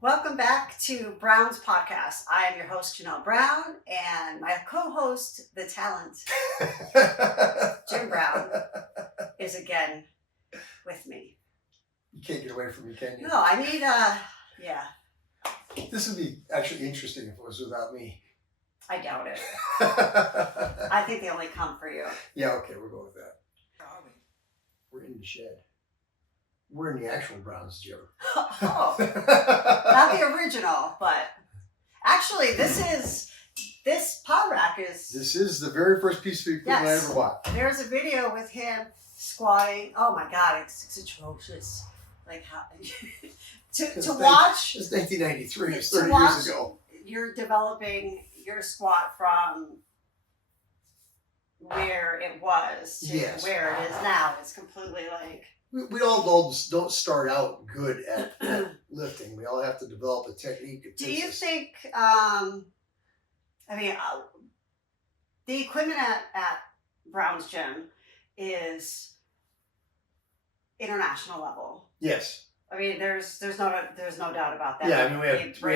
Welcome back to Brown's podcast. I am your host, Janelle Brown, and my co-host, the talent, Jim Brown, is again with me. You can't get away from me, can you? No, I need, yeah. This would be actually interesting if it was without me. I doubt it. I think they only come for you. Yeah, okay, we'll go with that. We're in the shed. We're in the actual Browns gym. Oh, not the original, but actually this power rack is... This is the very first piece of equipment I ever bought. There's a video with him squatting. Oh my God, it's atrocious. Like how to watch. It's 1993. It's 30 years ago. You're developing your squat from where it was to where it is now. It's completely like... We all don't start out good at lifting. We all have to develop a technique. Do you think, the equipment at Brown's Gym is international level? Yes. I mean, there's no doubt about that. Yeah, I mean, we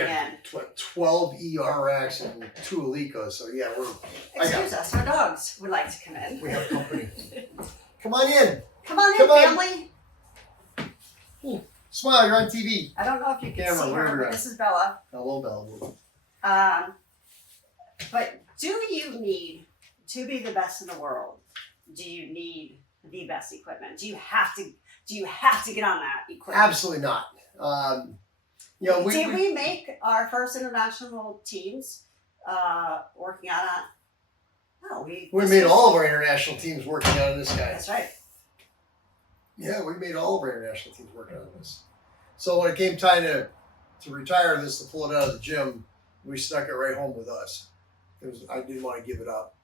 have 12 ER racks and 2 Alicos, so yeah, Excuse us, our dogs would like to come in. We have company. Come on in. Come on in, family. Ooh, smile, you're on TV. I don't know if you can see her, but this is Bella. Hello, Bella. But do you need to be the best in the world? Do you need the best equipment? Do you have to get on that equipment? Absolutely not. Did we make our first international teams working out on? No, we made all of our international teams working out on this guy. That's right. Yeah, we made all of our international teams working on this. So when it came time to retire this, to pull it out of the gym, we stuck it right home with us. I didn't want to give it up.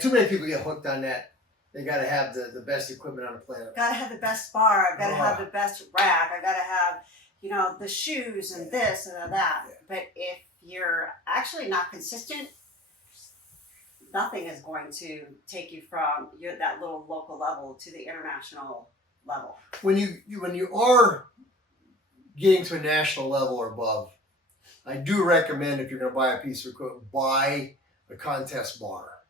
Too many people get hooked on that. They got to have the best equipment on the planet. Got to have the best bar. I've got to have the best rack. I got to have, the shoes and this and that. Yeah. But if you're actually not consistent, nothing is going to take you from that little local level to the international level. When you are getting to a national level or above, I do recommend, if you're going to buy a piece of equipment, buy a contest bar.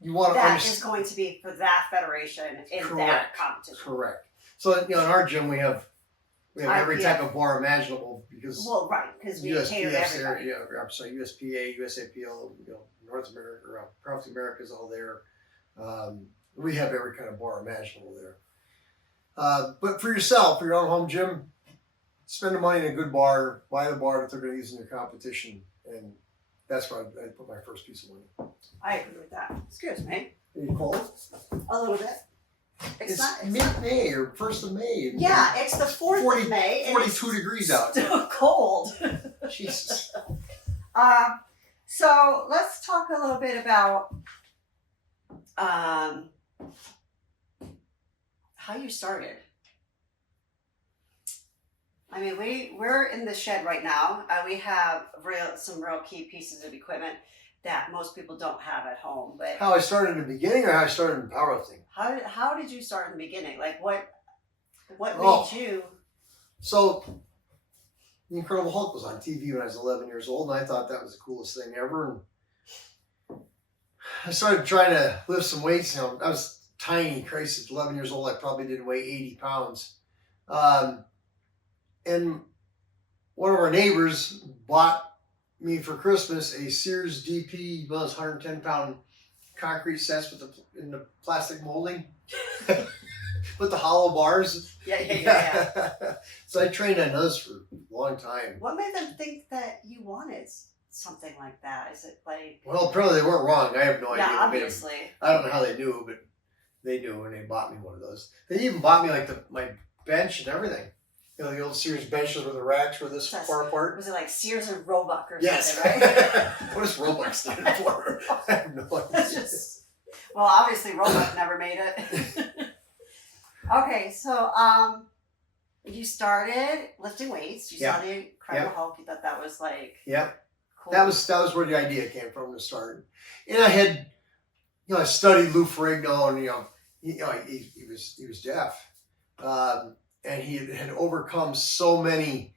You want to that is going to be for that federation in that competition. Correct. So in our gym we have every type of bar imaginable because we cater to everybody. USPA, USAPL, North America, Powerlifting America is all there. We have every kind of bar imaginable there. But for yourself, for your own home gym, spend the money in a good bar, buy the bar that they're going to use in your competition, and that's where I put my first piece of money. I agree with that. Excuse me. Are you cold? A little bit. It's mid-May or 1st of May. Yeah, it's the 4th of May. 42 degrees out. Still cold. Jesus. So let's talk a little bit about how you started. I mean, we're in the shed right now. We have some real key pieces of equipment that most people don't have at home. But how I started in the beginning, or how I started in powerlifting? How did you start in the beginning? Like what made you? So, The Incredible Hulk was on TV when I was 11 years old, and I thought that was the coolest thing ever. And I started trying to lift some weights. I was tiny, crazy. At 11 years old, I probably didn't weigh 80 pounds. And one of our neighbors bought me for Christmas a Sears DP, those 110-pound concrete sets in the plastic molding with the hollow bars. Yeah. So I trained on those for a long time. What made them think that you wanted something like that? Is it like... Well, apparently they weren't wrong. I have no idea. Yeah, obviously. I don't know how they knew, but they knew when they bought me one of those. They even bought me my bench and everything. The old Sears benches where the racks were this far apart. Was it like Sears and Roebuck or yes. something, right? What does Roebuck stand for? I have no idea. Well, obviously Roebuck never made it. Okay, so you started lifting weights. You saw the Incredible Hulk. You thought that was like cool. That was where the idea came from to start. And I had, I studied Lou Ferrigno, and he was deaf. and he had overcome so many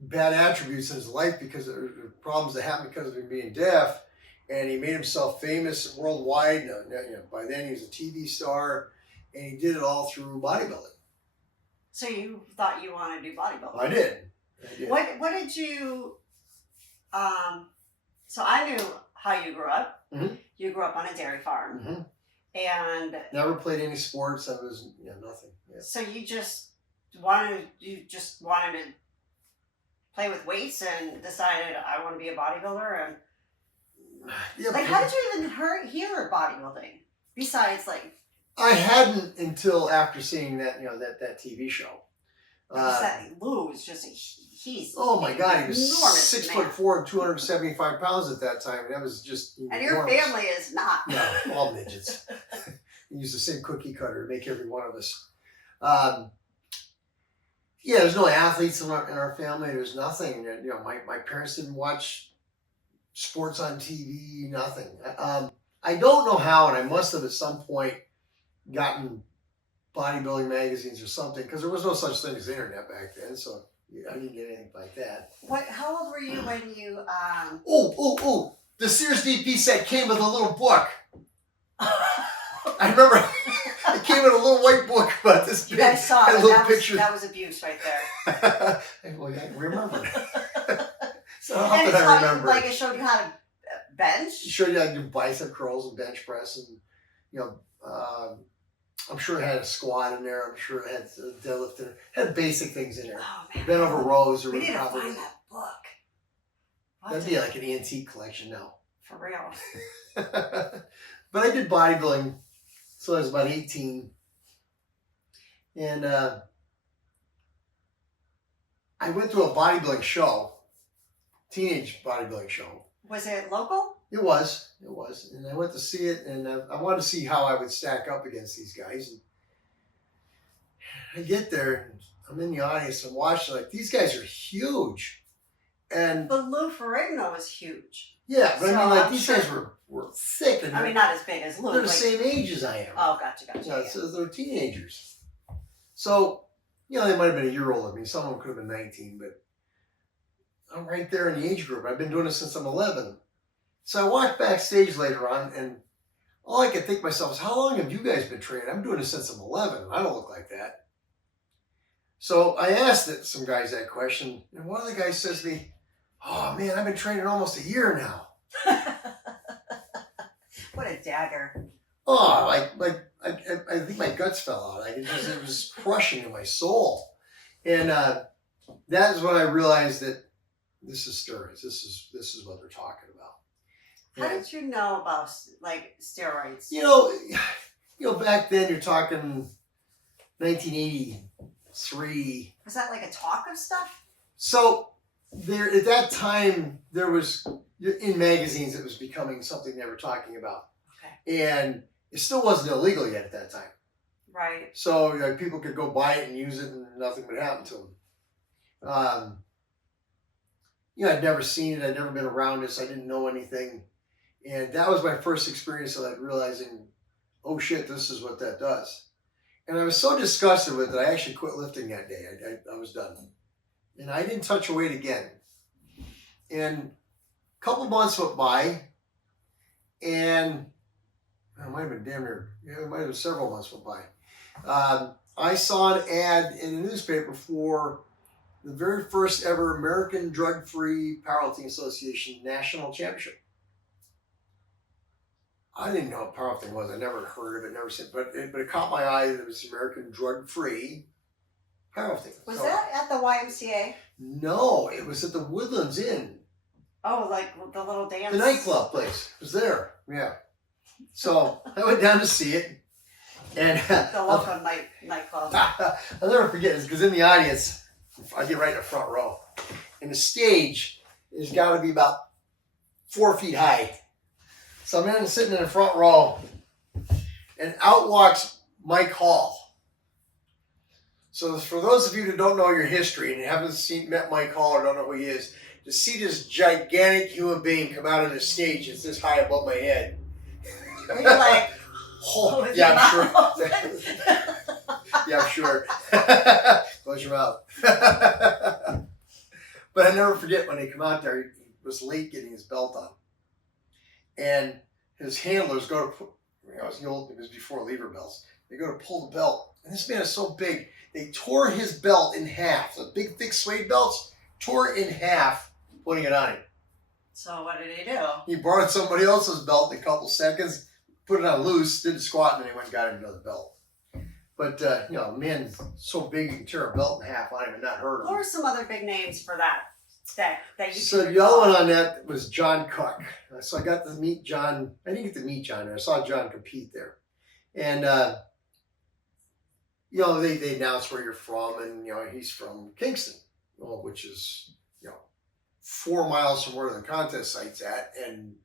bad attributes in his life because of problems that happened because of him being deaf, and he made himself famous worldwide. By then he was a TV star, and he did it all through bodybuilding. So you thought you wanted to do bodybuilding? I did. What did you? So I knew how you grew up. Mm-hmm. You grew up on a dairy farm, Mm-hmm. and never played any sports. I was nothing. Yeah. So you just wanted to play with weights and decided I want to be a bodybuilder. And like, how did you even hear of bodybuilding besides like? I hadn't until after seeing that that TV show. Lou was just he's oh my god, he was enormous 6'4" and 275 pounds at that time. And that was just and your family is not. No, all midgets. We use the same cookie cutter to make every one of us. There's no athletes in our family. There's nothing. My parents didn't watch sports on TV. Nothing. I don't know how, and I must have at some point gotten bodybuilding magazines or something, because there was no such thing as the internet back then, so I didn't get anything like that. How old were you when you the Sears DP set came with a little book. I remember it came in a little white book about this. You guys saw it. That was abuse right there. Well, I remember. So how could I remember? Like it showed you how to bench. It showed you how to do bicep curls and bench press, and I'm sure it had a squat in there. I'm sure it had a deadlift in there. It had basic things in there. Oh, man. Bent over rows. We need to find that book. That'd be like an antique collection now. For real. But I did bodybuilding, so I was about 18. And I went to a bodybuilding show, teenage bodybuilding show. Was it local? It was. And I went to see it, and I wanted to see how I would stack up against these guys. And I get there, and I'm in the audience, and watching, like, these guys are huge. But Lou Ferrigno was huge. Yeah, but I mean, like, these guys were thick. And not as big as Lou. They're the same age as I am. Oh, gotcha. Yeah. So they're teenagers. So, they might have been a year older than me. Some of them could have been 19, but I'm right there in the age group. I've been doing this since I'm 11. So I walked backstage later on, and all I could think to myself is, how long have you guys been training? I'm doing this since I'm 11. I don't look like that. So I asked some guys that question, and one of the guys says to me, "Oh man, I've been training almost a year now." What a dagger! Oh, I think my guts fell out. It was crushing in my soul, and that is when I realized that this is steroids. This is what they're talking about. How did you know about like steroids? Back then you're talking 1983. Was that like a talk of stuff? So there at that time there was in magazines it was becoming something they were talking about. Okay. And it still wasn't illegal yet at that time. Right. So people could go buy it and use it and nothing would happen to them. I'd never seen it. I'd never been around it, so I didn't know anything. And that was my first experience of like realizing, oh shit, this is what that does. And I was so disgusted with it, I actually quit lifting that day. I was done. And I didn't touch a weight again. And a couple months went by, and it might have been damn near, it might have been several months went by. I saw an ad in the newspaper for the very first ever American Drug-Free Powerlifting Association National Championship. I didn't know what powerlifting was. I never heard of it, never seen it, but it caught my eye that it was American Drug-Free Powerlifting. Was that at the YMCA? No, it was at the Woodlands Inn. Oh, like the little dance? The nightclub place. It was there, yeah. So I went down to see it. And the local nightclub. I'll never forget this, because in the audience, I get right in the front row. And the stage has got to be about 4 feet high. So I'm sitting in the front row, and out walks Mike Hall. So for those of you that don't know your history and haven't met Mike Hall or don't know who he is, to see this gigantic human being come out on the stage, it's this high above my head. You're like, Oh, with yeah, your I'm mouth sure. open. Yeah, I'm sure. Close your mouth. But I never forget when they come out there, he was late getting his belt on. And his handlers go to put, it was before lever belts. They go to pull the belt. And this man is so big, they tore his belt in half. The big, thick suede belts, tore it in half, putting it on him. So what did he do? He borrowed somebody else's belt in a couple seconds, put it on loose, did a squat, and then he went and got him another belt. But, man, so big you can tear a belt in half on him and not hurt him. Who are some other big names for that you So can the other recall? one on that was John Cook. So I got to meet John. I didn't get to meet John. I saw John compete there. And, they announce where you're from. And, he's from Kingston, which is, 4 miles from where the contest site's at and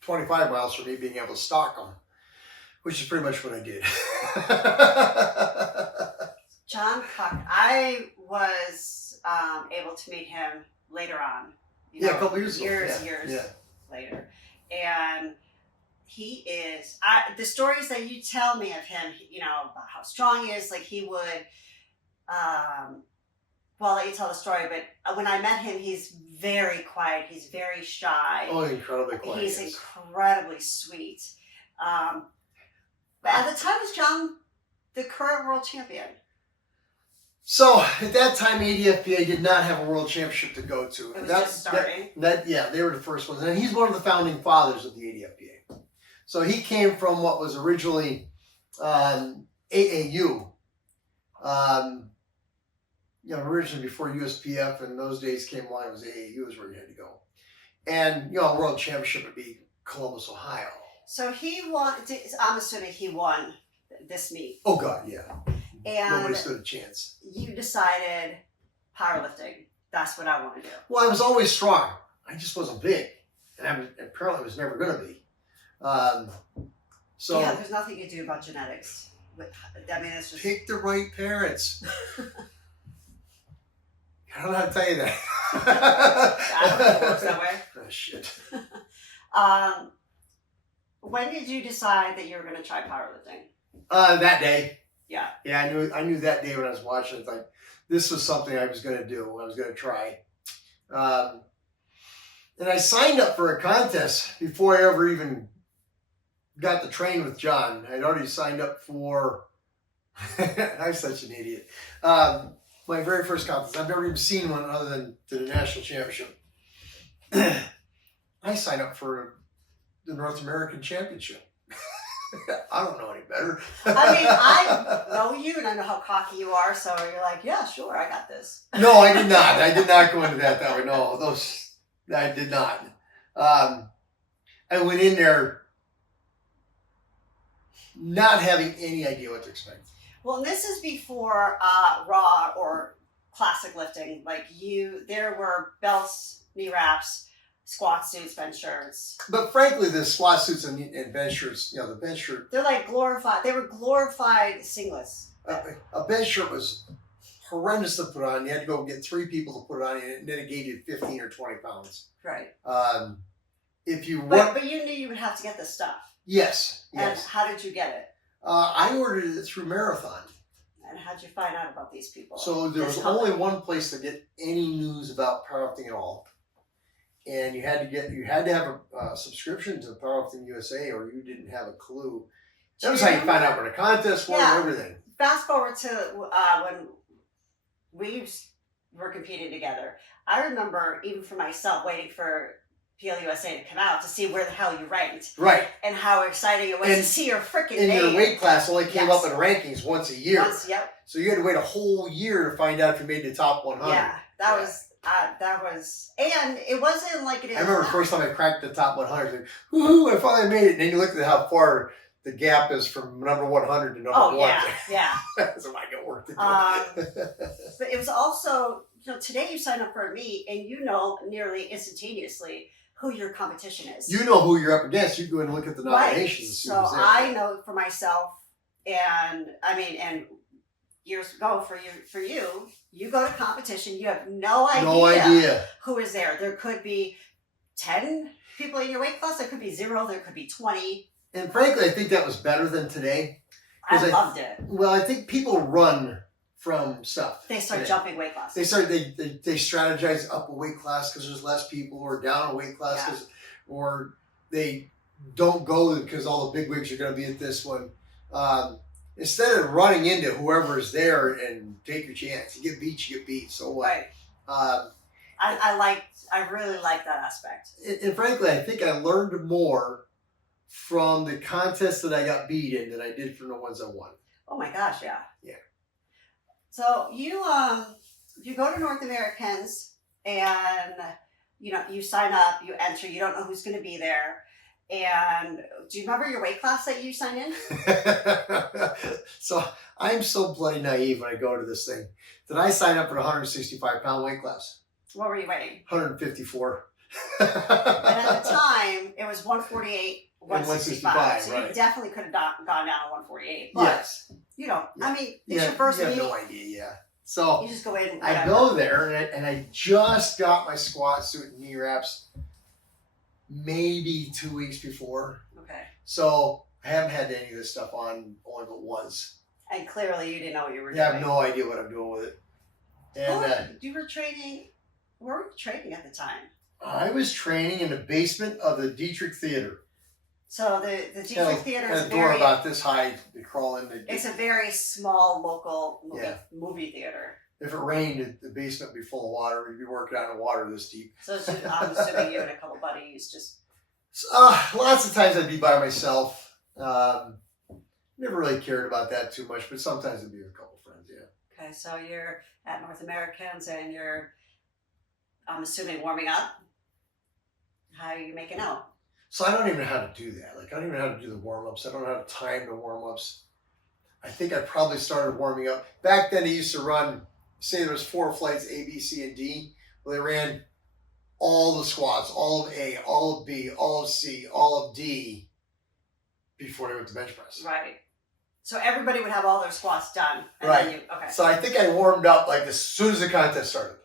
25 miles from me being able to stalk him, which is pretty much what I did. John Cook. I was able to meet him later on. A couple years ago. Years Yeah. later. And he is, the stories that you tell me of him, about how strong he is, like he would, I'll let you tell the story, but when I met him, he's very quiet. He's very shy. Oh, incredibly quiet. He's incredibly sweet. But at the time, was John the current world champion? So at that time, ADFPA did not have a world championship to go to. It was just starting. They were the first ones. And he's one of the founding fathers of the ADFPA. So he came from what was originally AAU. Originally before USPF and those days came along, it was AAU is where you had to go. And, a world championship would be Columbus, Ohio. So he won, I'm assuming he won this meet. Oh, God, yeah. And nobody stood a chance. You decided powerlifting. That's what I want to do. Well, I was always strong. I just wasn't big. And apparently I was never going to be. There's nothing you do about genetics. It's just... Pick the right parents. I don't know how to tell you that. I don't know if it works that way. Oh, shit. When did you decide that you were going to try powerlifting? That day. Yeah. Yeah, I knew that day when I was watching it, like, this was something I was going to do. I was going to try. And I signed up for a contest before I ever even got to train with John. I'd already signed up for, I'm such an idiot, my very first contest. I've never even seen one other than the national championship. I signed up for the North American Championship. I don't know any better. I know you and I know how cocky you are, so you're like, yeah, sure, I got this. No, I did not. I did not go into that way. No, I did not. I went in there not having any idea what to expect. Well, this is before raw or classic lifting. There were belts, knee wraps, squat suits, bench shirts. But frankly, the squat suits and bench shirts, the bench shirt. They're like glorified. They were glorified singlets. A bench shirt was horrendous to put on. You had to go get 3 people to put it on, and then it gave you 15 or 20 pounds. Right. If you but you knew you would have to get this stuff. Yes. And how did you get it? I ordered it through Marathon. And how'd you find out about these people? So there was only one place to get any news about powerlifting at all. And you had to have a subscription to Powerlifting USA, or you didn't have a clue. That was how you found out where the contest was and everything. Fast forward to when we were competing together. I remember, even for myself, waiting for PLUSA to come out to see where the hell you ranked. Right. And how exciting it was to see your freaking name. And your weight class only came up in rankings once a year. Yep. So you had to wait a whole year to find out if you made the top 100. Yeah, that was, and it wasn't like it is. I remember the first time I cracked the top 100. Like, woohoo! I finally made it. And then you look at how far the gap is from number 100 to number 1. Yeah. So I got work to do. But it was also, today you sign up for a meet and nearly instantaneously who your competition is. You know who you're up against. You go and look at the nominations. Right. So I know for myself, and years ago for you go to competition, you have no idea who is there. There could be 10 people in your weight class, there could be 0, there could be 20. And frankly, I think that was better than today. I loved it. Well, I think people run from stuff. They start jumping weight classes. They strategize up a weight class because there's less people, or down a weight class or they don't go because all the big wigs are going to be at this one. Instead of running into whoever is there and take your chance, you get beat, you get beat. So what? Right. I really like that aspect. And frankly, I think I learned more from the contests that I got beat in than I did from the ones I won. Oh my gosh, yeah. Yeah. So you go to North Americans and you sign up, you enter, you don't know who's going to be there. And do you remember your weight class that you signed in? So I'm so bloody naive when I go to this thing that I signed up for the 165-pound weight class. What were you weighing? 154. And at the time, it was 148, 165. So right. You definitely could have gone down to 148. But, Yes. I mean, it's your first meet. You have no idea, yeah. So you just go in. I go there, and I just got my squat suit and knee wraps maybe 2 weeks before. Okay. So I haven't had any of this stuff on only but once. And clearly you didn't know what you were doing. I have no idea what I'm doing with it. And you were training. Where were you training at the time? I was training in the basement of the Dietrich Theater. So the Dietrich Theater is a door about this high to crawl in. It's a very small local movie theater. If it rained, the basement would be full of water. We'd be working out in water this deep. So I'm assuming you and a couple buddies just... Lots of times I'd be by myself. Never really cared about that too much, but sometimes I'd be with a couple friends, yeah. Okay, so you're at North Americans and you're, I'm assuming, warming up. How are you making out? So I don't even know how to do that. Like, I don't even know how to do the warm-ups. I don't know how to time the warm-ups. I think I probably started warming up. Back then, they used to run, say there was 4 flights, A, B, C, and D. Well, they ran all the squats, all of A, all of B, all of C, all of D before they went to bench press. Right. So everybody would have all their squats done. And right. Then okay. So I think I warmed up like as soon as the contest started.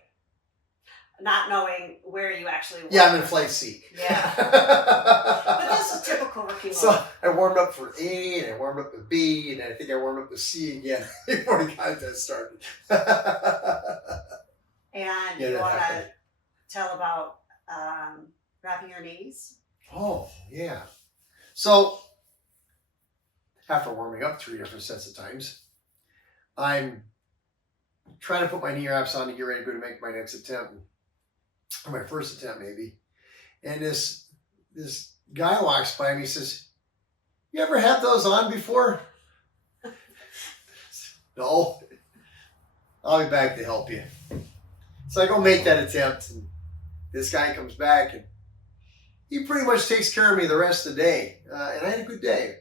Not knowing where you actually were. Yeah, I'm in flight C. Yeah. But that's a typical rookie move. So I warmed up for A, and I warmed up with B, and I think I warmed up with C again before the contest started. And you want to tell about wrapping your knees? Oh, yeah. So after warming up 3 different sets of times, I'm trying to put my knee wraps on to get ready to go to make my next attempt. Or my first attempt, maybe. And this guy walks by me and says, "You ever had those on before?" No. I'll be back to help you. So I go make that attempt, and this guy comes back, and he pretty much takes care of me the rest of the day. And I had a good day.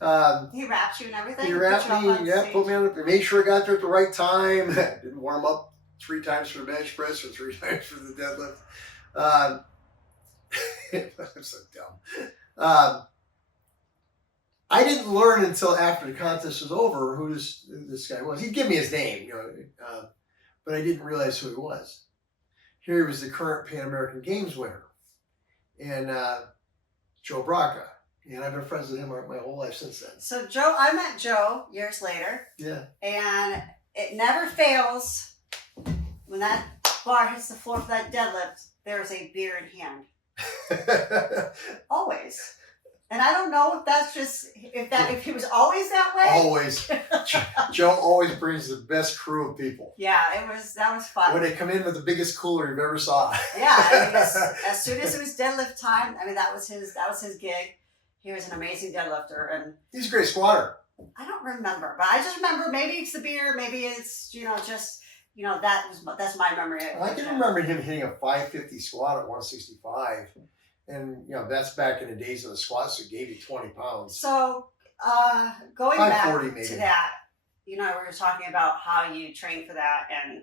He wrapped you and everything? He wrapped me, put me on, made sure I got there at the right time. Didn't warm up 3 times for the bench press or 3 times for the deadlift. I'm so dumb. I didn't learn until after the contest was over who this guy was. He'd give me his name, but I didn't realize who he was. Here he was the current Pan American Games winner, and Joe Braca. And I've been friends with him my whole life since then. So I met Joe years later. Yeah. And it never fails. When that bar hits the floor for that deadlift, there's a beer in hand. Always. And I don't know if that's just if he was always that way. Always. Joe always brings the best crew of people. Yeah, that was fun. When they come in with the biggest cooler you've ever saw. Yeah, I mean, as soon as it was deadlift time, I mean that was his gig. He was an amazing deadlifter, and he's a great squatter. I don't remember, but I just remember maybe it's the beer, maybe it's that's my memory. I can remember him hitting a 550 squat at 165, and that's back in the days of the squat suit gave you 20 pounds. So going back maybe. to that, we were talking about how you trained for that, and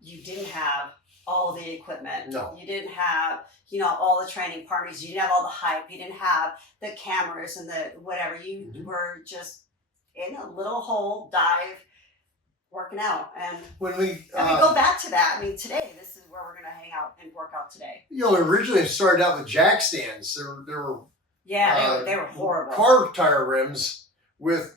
you didn't have all the equipment. No. You didn't have, all the training partners. You didn't have all the hype. You didn't have the cameras and the whatever. You were just in a little hole dive working out. And when we go back to that, I mean, today, this is where we're going to hang out and work out today. Originally it started out with jack stands. There were Yeah, they were horrible. Car tire rims with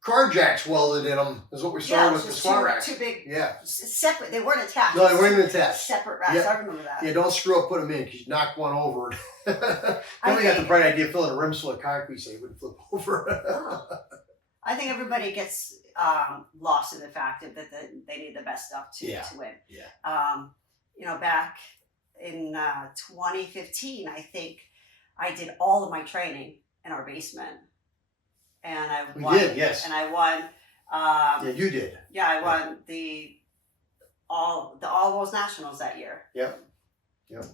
car jacks welded in them is what we saw with the squat racks. Too big. Yeah. Separate. They weren't attached. No, they weren't even attached. Separate racks. Yep. I remember that. Yeah, don't screw up putting them in because you knock one over. Then we got the bright idea of filling the rims full of concrete so you wouldn't flip over. Oh. I think everybody gets lost in the fact that they need the best stuff to win. Yeah. You know, back in 2015, I think I did all of my training in our basement, and I won. We did, yes. And I won. Yeah, you did. Yeah, I won all those nationals that year. Yep.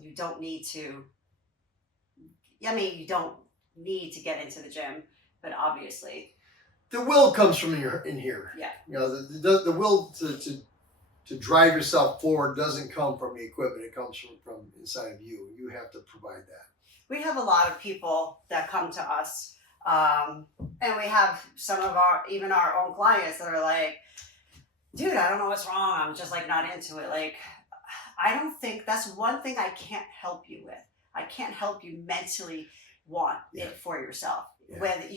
You don't need to. I mean, you don't need to get into the gym, but obviously, the will comes from in here. Yeah. You know, the will to drive yourself forward doesn't come from the equipment. It comes from inside of you. You have to provide that. We have a lot of people that come to us, and we have some of our own clients that are like, dude, I don't know what's wrong. I'm just like not into it. Like, I don't think that's one thing I can't help you with. I can't help you mentally want it for yourself. Yeah. Whether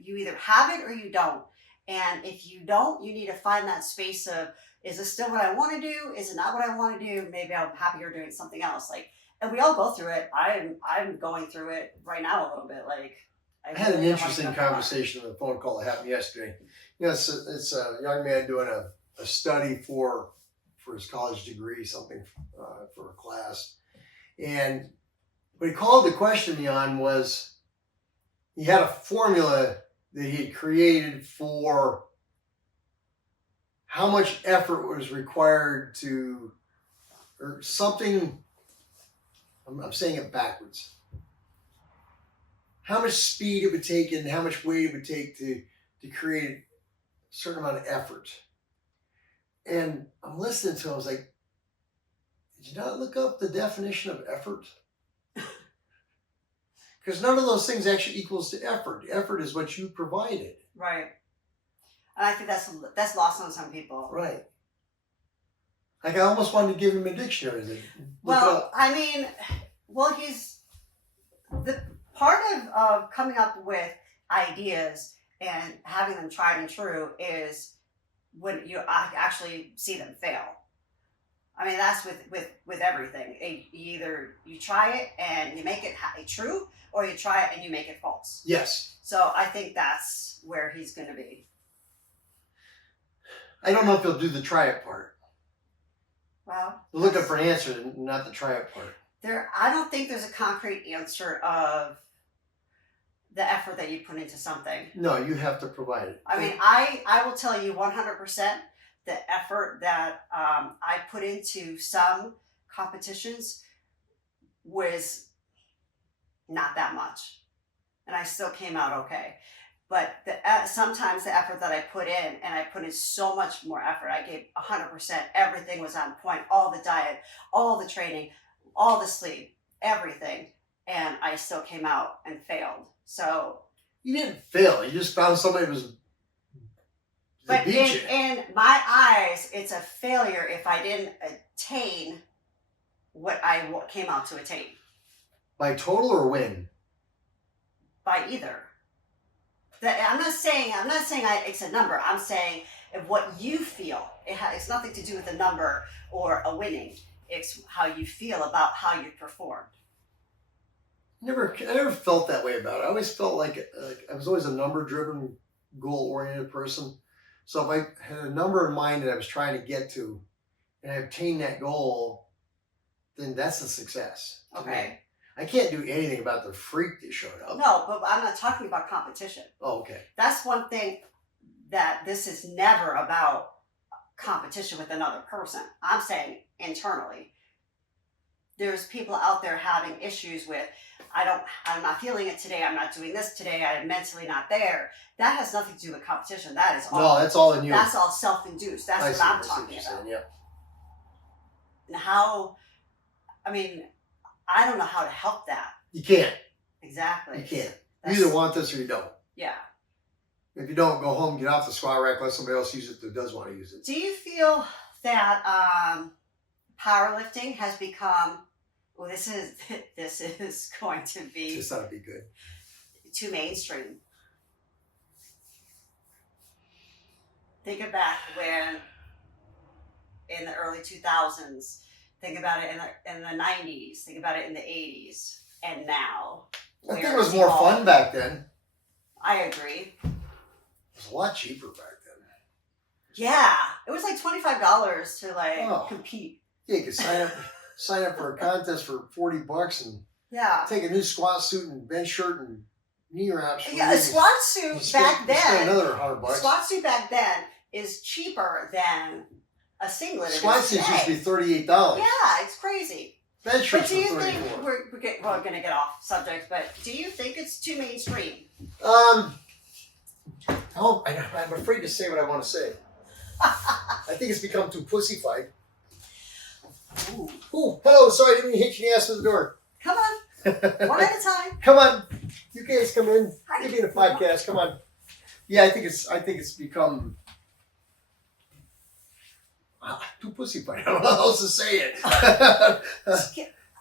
you either have it or you don't. And if you don't, you need to find that space of, is this still what I want to do? Is it not what I want to do? Maybe I'm happier doing something else. Like, and we all go through it. I'm going through it right now a little bit. Like, I had an interesting conversation on the phone call that happened yesterday. You know, it's a young man doing a study for his college degree, something for a class. And what he called to question me on was he had a formula that he had created for how much effort was required or something. I'm saying it backwards. How much speed it would take and how much weight it would take to create a certain amount of effort. And I'm listening to him. I was like, did you not look up the definition of effort? Because none of those things actually equals to effort. Effort is what you provided. Right. And I think that's lost on some people. Right. Like I almost wanted to give him a dictionary. Well, I mean, he's the part of coming up with ideas and having them tried and true is when you actually see them fail. I mean, that's with everything. Either you try it and you make it true, or you try it and you make it false. Yes. So I think that's where he's going to be. I don't know if he'll do the try it part. Well, we're looking for an answer, not the try it part. I don't think there's a concrete answer of the effort that you put into something. No, you have to provide it. I mean, I will tell you 100% the effort that I put into some competitions was not that much. And I still came out okay. But sometimes the effort that I put in, and I put in so much more effort, I gave 100%. Everything was on point. All the diet, all the training, all the sleep, everything. And I still came out and failed. So you didn't fail. You just found somebody who was. But in my eyes, it's a failure if I didn't attain what I came out to attain. By total or win? By either. I'm not saying it's a number. I'm saying if what you feel. It's nothing to do with a number or a winning. It's how you feel about how you performed. I never felt that way about it. I always felt like I was always a number-driven, goal-oriented person. So if I had a number in mind that I was trying to get to, and I obtained that goal, then that's a success. Okay. I can't do anything about the freak that showed up. No, but I'm not talking about competition. Oh, okay. That's one thing that this is never about competition with another person. I'm saying internally. There's people out there having issues with, I'm not feeling it today. I'm not doing this today. I'm mentally not there. That has nothing to do with competition. That is all. No, that's all in you. That's all self-induced. That's what I'm talking about. Yeah. And how, I mean, I don't know how to help that. You can't. Exactly. You can't. You either want this or you don't. Yeah. If you don't, go home, get off the squat rack, let somebody else use it that does want to use it. Do you feel that powerlifting has become, well, this is going to be. This ought to be good. too mainstream. Think about when in the early 2000s, think about it in the 90s, think about it in the 80s, and now. I think it was more fun back then. I agree. It was a lot cheaper back then. Yeah, it was like $25 to like compete. Yeah, you could sign up for a contest for $40 and take a new squat suit and bench shirt and knee wraps. Yeah, a squat suit back then. Spend another $100. Squat suit back then is cheaper than a singlet. Squat suits used to be $38. Yeah, it's crazy. Bench shirts But do you for think $34. we're going to get off subject? But do you think it's too mainstream? I'm afraid to say what I want to say. I think it's become too pussyfied. Ooh. Ooh, hello, sorry, I didn't mean to hit your ass with the door. Come on, one at a time. Come on, you guys come in. Hi. Give me the podcast. Come on. Yeah, I think it's become too pussyfied. I don't know how else to say it.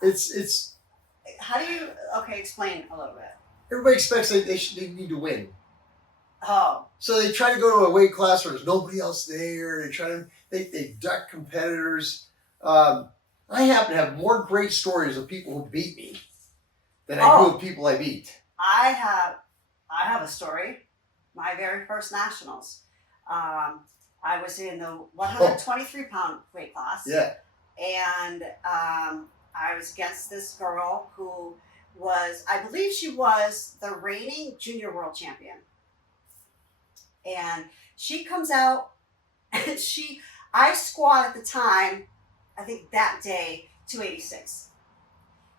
It's. How do you? Okay, explain a little bit. Everybody expects they need to win. Oh. So they try to go to a weight class where there's nobody else there. They duck competitors. I happen to have more great stories of people who beat me than I do of people I beat. I have a story. My very first nationals. I was in the 123-pound weight class. Yeah. And I was against this girl who was, I believe she was the reigning junior world champion. And she comes out and I squat at the time, I think that day, 286.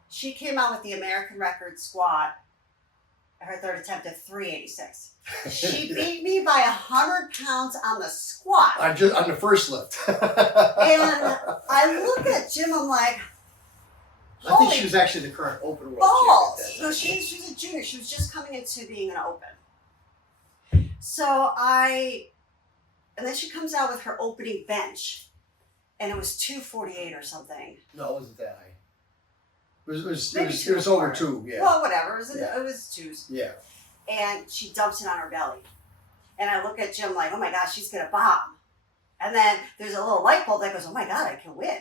She came out with the American record squat, her third attempt at 386. She beat me by 100 pounds on the squat. On the first lift. And I look at Jim, I'm like, I think she was actually the current open world balls. champion. No, she's a junior. She was just coming into being an open. So and then she comes out with her opening bench, and it was 248 or something. No, it wasn't that high. It Maybe was over 2, yeah. Well, whatever. It was twos. Yeah. And she dumps it on her belly. And I look at Jim like, oh my gosh, she's going to bomb. And then there's a little light bulb that goes, oh my God, I can win.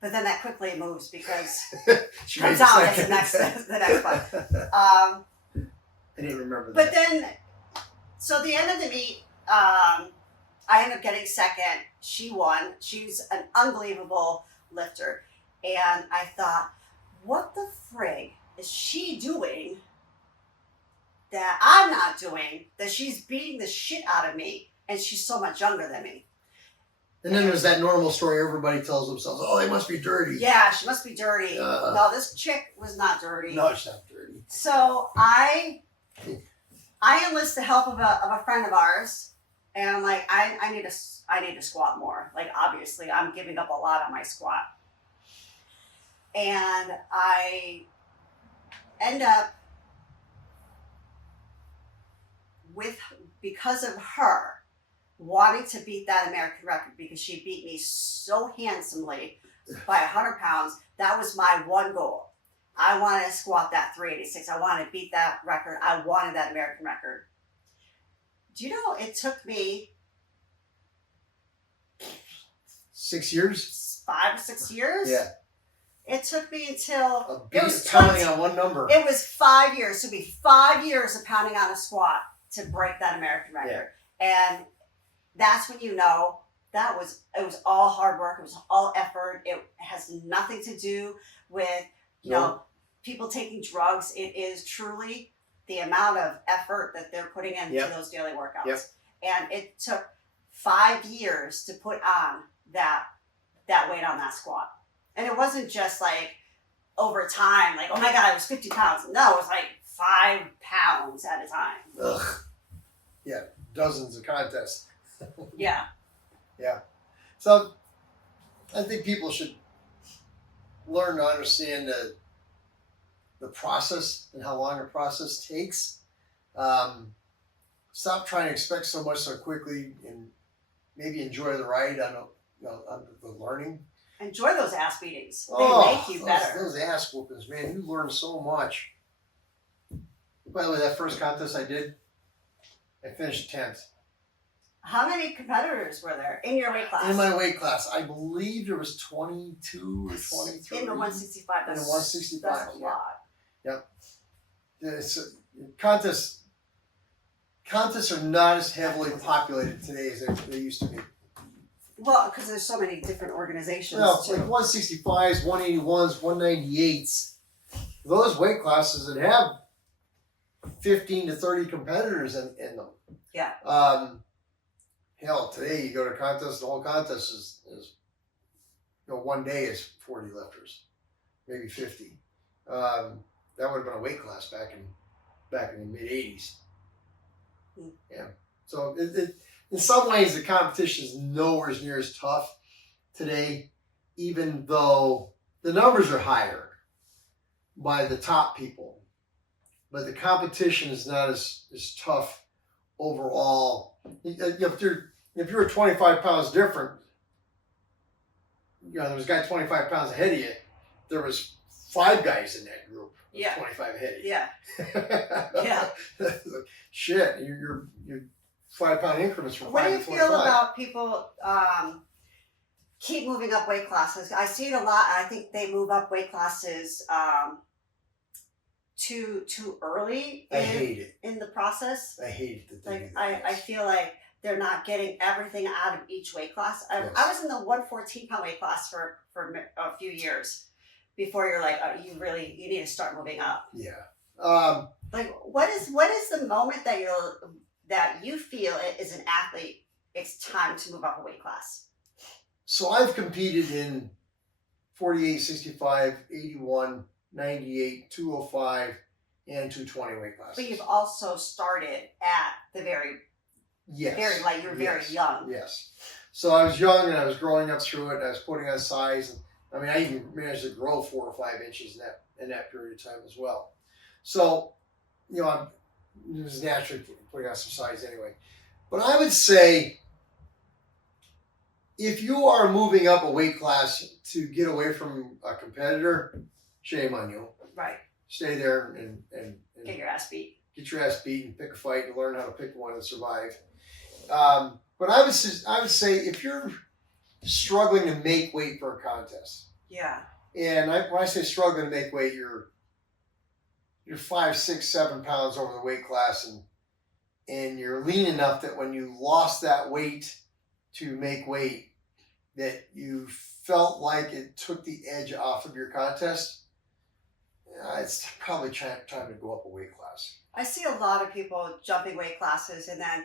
But then that quickly moves because she comes out as the next one. I didn't remember that. But then, so at the end of the meet, I ended up getting second. She won. She's an unbelievable lifter. And I thought, what the frig is she doing that I'm not doing, that she's beating the shit out of me, and she's so much younger than me? And then there's that normal story everybody tells themselves, oh, they must be dirty. Yeah, she must be dirty. No, this chick was not dirty. No, she's not dirty. So I enlist the help of a friend of ours, and I'm like, I need to squat more. Like, obviously, I'm giving up a lot on my squat. And I end up because of her, wanting to beat that American record because she beat me so handsomely by 100 pounds. That was my one goal. I wanted to squat that 386. I wanted to beat that record. I wanted that American record. Do you know it took me 6 years? 5 or 6 years? Yeah. It took me until it was pounding on one number. It was 5 years. It took me 5 years of pounding on a squat to break that American record. Yeah. And that's when you know it was all hard work. It was all effort. It has nothing to do with, you know, people taking drugs. It is truly the amount of effort that they're putting into those daily workouts. Yep. And it took 5 years to put on that weight on that squat. And it wasn't just like over time, like, oh my God, I was 50 pounds. No, it was like 5 pounds at a time. Ugh. Yeah, dozens of contests. Yeah. Yeah. So I think people should learn to understand the process and how long a process takes. Stop trying to expect so much so quickly and maybe enjoy the ride on the learning. Enjoy those ass beatings. They make you better. Those ass whoopings, man, you learn so much. By the way, that first contest I did, I finished 10th. How many competitors were there in your weight class? In my weight class, I believe there was 22 or 23. In the 165. In the 165. That's a lot. Yep. Contests are not as heavily populated today as they used to be. Well, because there's so many different organizations. Well, too. like 165s, 181s, 198s. Those weight classes that have 15 to 30 competitors in them. Yeah. Hell, today you go to a contest, the whole contest is one day is 40 lifters, maybe 50. That would have been a weight class back in the mid 80s. Yeah. So in some ways the competition is nowhere near as tough today, even though the numbers are higher by the top people, but the competition is not as tough overall. If you're 25 pounds different, there was a guy 25 pounds ahead of you. There was 5 guys in that group. Yeah. 25 ahead of you. Yeah. Yeah. Shit, you're 5 pound increments from 5 What do to you 25. feel about people keep moving up weight classes? I see it a lot. I think they move up weight classes too early. I hate it. In the process. I hate it that they do Like that. I feel like they're not getting everything out of each weight class. Yes. I was in the 114 pound weight class for a few years before you're like, oh, you need to start moving up. Yeah. Like what is the moment that you feel as an athlete it's time to move up a weight class? So I've competed in 48, 65, 81, 98, 205, and 220 weight classes. But you've also started at the very Yes. you're very young. Yes. So I was young and I was growing up through it. And I was putting on size. And, I even managed to grow 4 or 5 inches in that period of time as well. So, it was naturally putting on some size anyway. But I would say if you are moving up a weight class to get away from a competitor, shame on you. Right. Stay there and Get your ass beat. Get your ass beat and pick a fight and learn how to pick one and survive. But I would say if you're struggling to make weight for a contest, Yeah. and when I say struggling to make weight, you're 5, 6, 7 pounds over the weight class, and you're lean enough that when you lost that weight to make weight, that you felt like it took the edge off of your contest. It's probably time to go up a weight class. I see a lot of people jumping weight classes, and then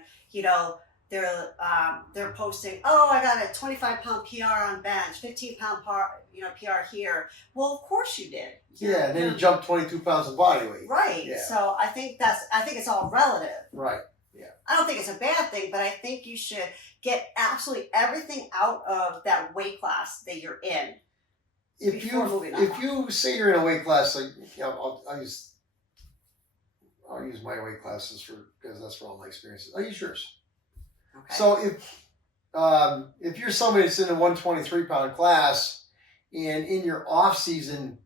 they're posting, oh, I got a 25 pound PR on bench, 15 pound PR here. Well, of course you did. Yeah, and then you jump 22 pounds of body weight. Right. Yeah. So I think it's all relative. Right. Yeah. I don't think it's a bad thing, but I think you should get absolutely everything out of that weight class that you're in. If you say you're in a weight class, like I'll use my weight classes because that's where all my experiences. I'll use yours. Okay. So if you're somebody that's in a 123 pound class and in your off season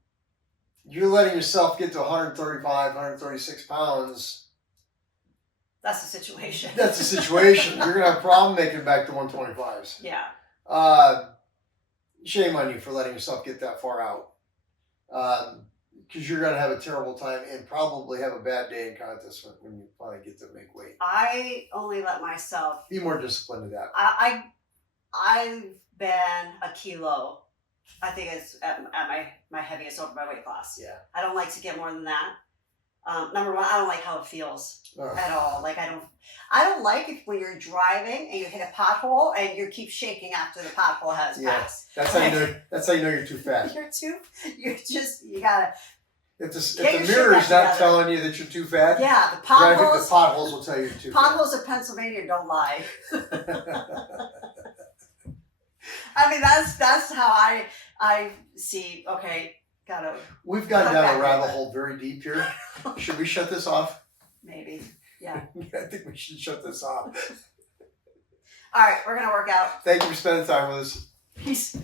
you're letting yourself get to 135, 136 pounds. That's the situation. That's the situation. You're gonna have a problem making it back to 125s. Yeah. Shame on you for letting yourself get that far out. Because you're going to have a terrible time and probably have a bad day in contest when you finally get to make weight. I only let myself... Be more disciplined to that. I've been a kilo. I think it's at my heaviest over my weight class. Yeah. I don't like to get more than that. Number one, I don't like how it feels at all. Like I don't like it when you're driving and you hit a pothole and you keep shaking after the pothole has passed. That's how you know you're too fat. You gotta. If the mirror is not telling you that you're too fat, yeah, the I think potholes. the potholes will tell you you're too fat. Potholes of Pennsylvania don't lie. I mean, that's how I see. Okay, gotta. We've gotten down a rabbit hole very deep here. Should we shut this off? Maybe. Yeah. I think we should shut this off. All right, we're gonna work out. Thank you for spending time with us. Peace.